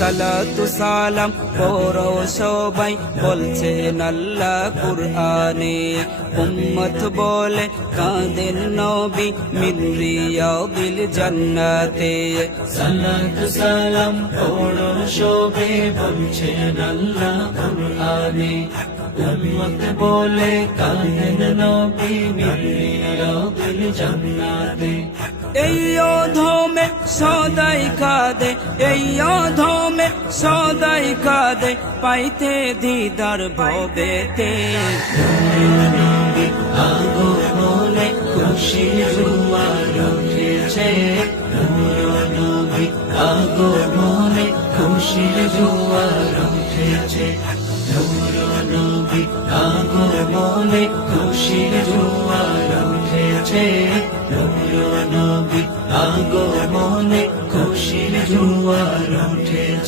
সালাতু সালাম পড়ো সবাই বলছেন আল্লাহ কুরআনে উম্মত বলে কাঁদেন নবী মিন রিয়াদিল জান্নাতে সালাতু সালাম পড়ো সবে বলছেন আল্লাহ কুরআনে উম্মত বলে কাঁদেন নবী মিন রিয়াদিল জান্নাতে এই অধমে সদাই কাঁদে এই অধমে সদাই কাঁদে পাইতে দিদার ভবেতে নবী আগমনে খুশির জোয়ার উঠেছে নবী আগমনে খুশির জোয়ার উঠেছে নবী আগমনে খুশির জোয়ার উঠেছে নবী আগমনে খুশির জোয়ার উঠেছে।